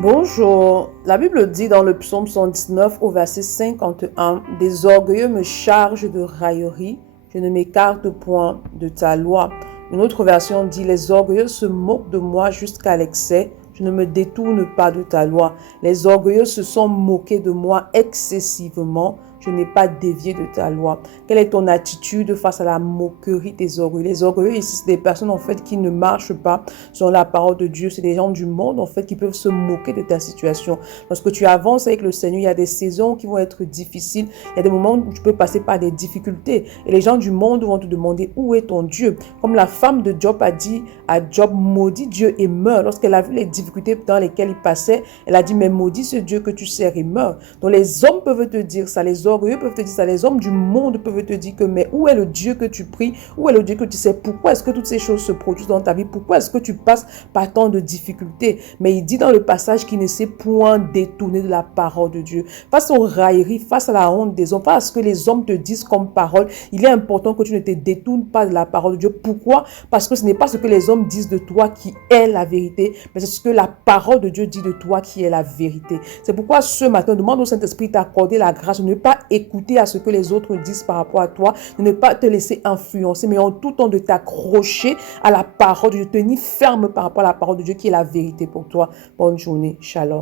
Bonjour, la Bible dit dans le psaume 119 au verset 51, « Des orgueilleux me chargent de raillerie, je ne m'écarte point de ta loi. » Une autre version dit, « Les orgueilleux se moquent de moi jusqu'à l'excès, je ne me détourne pas de ta loi. » Les orgueilleux se sont moqués de moi excessivement, je n'ai pas dévié de ta loi. Quelle est ton attitude face à la moquerie des orgueilleux? Les orgueilleux ici, c'est des personnes en fait qui ne marchent pas selon la parole de Dieu. C'est des gens du monde en fait qui peuvent se moquer de ta situation. Lorsque tu avances avec le Seigneur, il y a des saisons qui vont être difficiles. Il y a des moments où tu peux passer par des difficultés. Et les gens du monde vont te demander où est ton Dieu. Comme la femme de Job a dit à Job, maudit Dieu et meurt. Lorsqu'elle a vu les difficultés dans lesquelles il passait, elle a dit, mais maudit ce Dieu que tu sers et meurt. Donc les hommes peuvent te dire ça, les orgueilleux peuvent te dire ça, les hommes du monde peuvent te dire que mais où est le Dieu que tu pries, où est le Dieu que tu sais, pourquoi est-ce que toutes ces choses se produisent dans ta vie, pourquoi est-ce que tu passes par tant de difficultés. Mais il dit dans le passage qu'il ne s'est point détourné de la parole de Dieu. Face aux railleries, face à la honte des hommes, face à ce que les hommes te disent comme parole, il est important que tu ne te détournes pas de la parole de Dieu. Pourquoi? Parce que ce n'est pas ce que les hommes disent de toi qui est la vérité, mais c'est ce que la parole de Dieu dit de toi qui est la vérité. C'est pourquoi ce matin, demande au Saint-Esprit d'accorder la grâce de ne pas écouter à ce que les autres disent par rapport à toi, de ne pas te laisser influencer, mais en tout temps de t'accrocher à la parole de Dieu, tenir ferme par rapport à la parole de Dieu qui est la vérité pour toi. Bonne journée. Shalom.